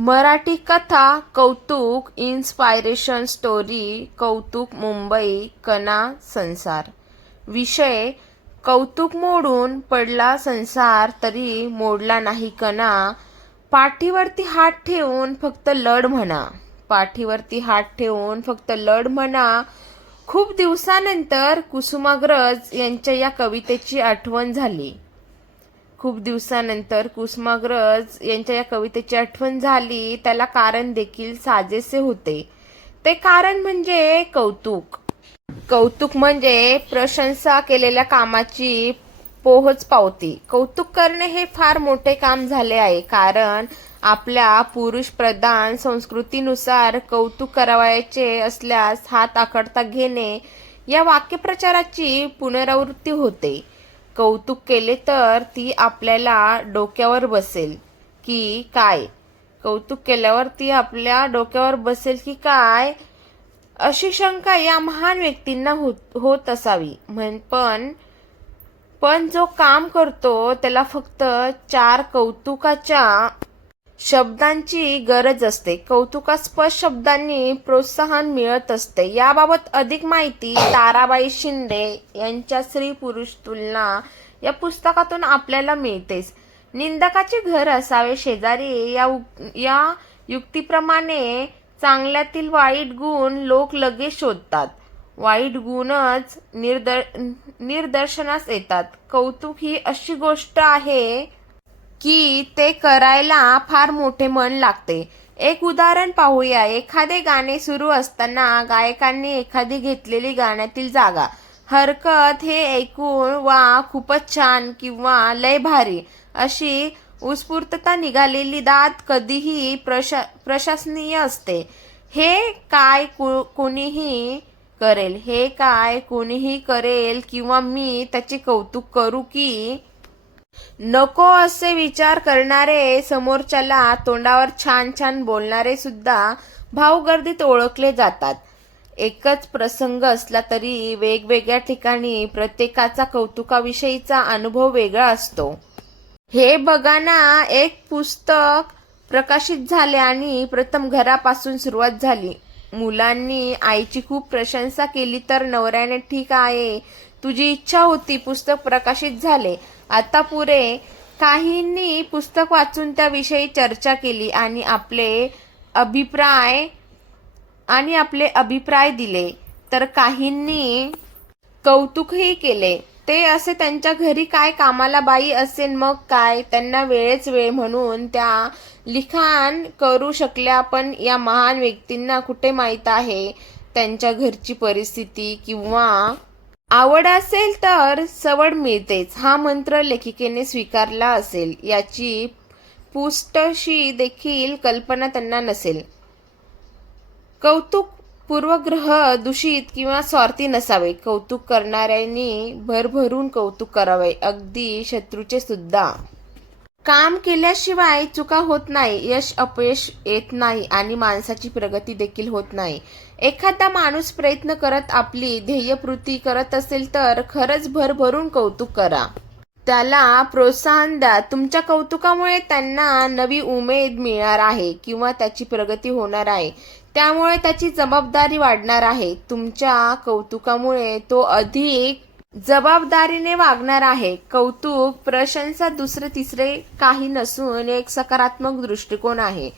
मराठी कथा कौतुक inspiration story कौतुक मुंबई कना संसार. विषय कौतुक मोडून पडला संसार तरी मोडला नाही कणा पाठीवरती हात ठेवून फक्त लढ म्हणा. पाठीवरती हात ठेवून फक्त लढ म्हणा. खूप दिवसानंतर कुसुमाग्रज यांच्या या कवितेची आठवण झाली. खूप दिवसानंतर कुसुमाग्रज यांच्या या कवितेची आठवण झाली. त्याला कारण देखील साजेसे होते. ते कारण म्हणजे कौतुक. कौतुक म्हणजे प्रशंसा केलेल्या कामाची पोहोच पावती. कौतुक करणे हे फार मोठे काम झाले आहे. कारण आपल्या पुरुष प्रधान संस्कृतीनुसार कौतुक करावयाचे असल्यास हात आखडता घेणे या वाक्यप्रचाराची पुनरावृत्ती होते. कौतुक केले तर ती आपल्याला डोक्यावर बसेल की काय? कौतुक केल्यावर ती आपल्या डोक्यावर बसेल की काय? अशी शंका या महान व्यक्तींना होत होत असावी. म्हण पण पण जो काम करतो त्याला फक्त चार कौतुकाच्या शब्दांची गरज असते. कौतुकास्पद शब्दांनी प्रोत्साहन मिळत असते. याबाबत अधिक माहिती ताराबाई शिंदे यांच्या स्त्री पुरुष तुलना या पुस्तकातून आपल्याला मिळतेच. निंदकाचे घर असावे शेजारी या उक- या युक्तीप्रमाणे चांगल्यातील वाईट गुण लोक लगेच शोधतात. वाईट गुणच निर्दर निदर्शनास येतात. कौतुक ही अशी गोष्ट आहे की ते करायला फार मोठे मन लागते. एक उदाहरण पाहूया. एखादे गाणे सुरू असताना गायकांनी एखादी घेतलेली गाण्यातील जागा. हरकत हे ऐकून वा खूपच छान किंवा लय भारी अशी उत्स्फूर्तता निघालेली दात कधीही प्रशा प्रशासनीय असते. हे काय कोणीही करेल? हे काय कोणीही करेल? किंवा मी त्याचे कौतुक करू की नको असे विचार करणारे समोरच्याला तोंडावर छान छान बोलणारे सुद्धा भावगर्दीत ओळखले जातात. एकच प्रसंग असला तरी वेगवेगळ्या ठिकाणी प्रत्येकाचा कौतुकाविषयीचा अनुभव वेगळा असतो. हे बघा ना एक पुस्तक प्रकाशित झाले आणि प्रथम घरापासून सुरुवात झाली. मुलांनी आईची खूप प्रशंसा केली तर नवऱ्याने ठीक आहे. तुझी इच्छा होती पुस्तक प्रकाशित झाले. आता पुरे काहींनी पुस्तक वाचून त्याविषयी चर्चा केली आणि आपले अभिप्राय आणि आपले अभिप्राय दिले. तर काहींनी कौतुकही केले. ते असे त्यांच्या घरी काय कामाला बाई असेल मग काय? त्यांना वेळेच वेळ म्हणून त्या लिखाण करू शकल्या पण या महान व्यक्तींना कुठे माहीत आहे? त्यांच्या घरची परिस्थिती किंवा आवड असेल तर सवड मिळतेच. हा मंत्र लेखिकेने स्वीकारला असेल. याची पुष्टशी देखील कल्पना त्यांना नसेल. कौतुक पूर्वग्रह दूषित किंवा स्वार्थी नसावे. कौतुक करणाऱ्यांनी भरभरून कौतुक करावे. अगदी शत्रूचे सुद्धा. काम केल्याशिवाय चुका होत नाही यश अपयश येत नाही आणि माणसाची प्रगती देखील होत नाही. एखादा माणूस प्रयत्न करत आपली ध्येयपूर्ती करत असेल तर खरंच भरभरून कौतुक करा. त्याला प्रोत्साहन द्या. तुमच्या कौतुकामुळे त्यांना नवी उमेद मिळणार आहे किंवा त्याची प्रगती होणार आहे. त्यामुळे त्याची जबाबदारी वाढणार आहे. तुमच्या कौतुकामुळे तो अधिक जबाबदारीने वागणार आहे. कौतुक प्रशंसा दुसरे तिसरे काही नसून एक सकारात्मक दृष्टिकोन आहे.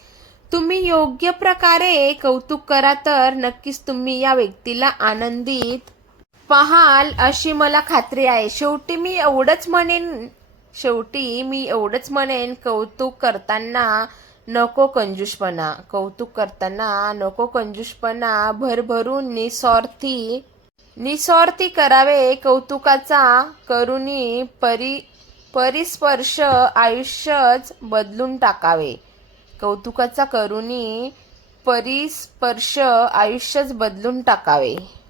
तुम्ही योग्य प्रकारे कौतुक करा तर नक्कीच तुम्ही या व्यक्तीला आनंदित पाहाल अशी मला खात्री आहे. शेवटी मी एवढंच म्हणेन शेवटी मी एवढंच म्हणेन कौतुक करताना नको कंजूषपणा. कौतुक करताना नको कंजूषपणा. भरभरून निस्वार्थी. निस्वार्थी करावे कौतुकाचा करुणी परी परिस्पर्श आयुष्यच बदलून टाकावे. कौतुकाचा करुणी परिस्पर्श आयुष्यच बदलून टाकावे.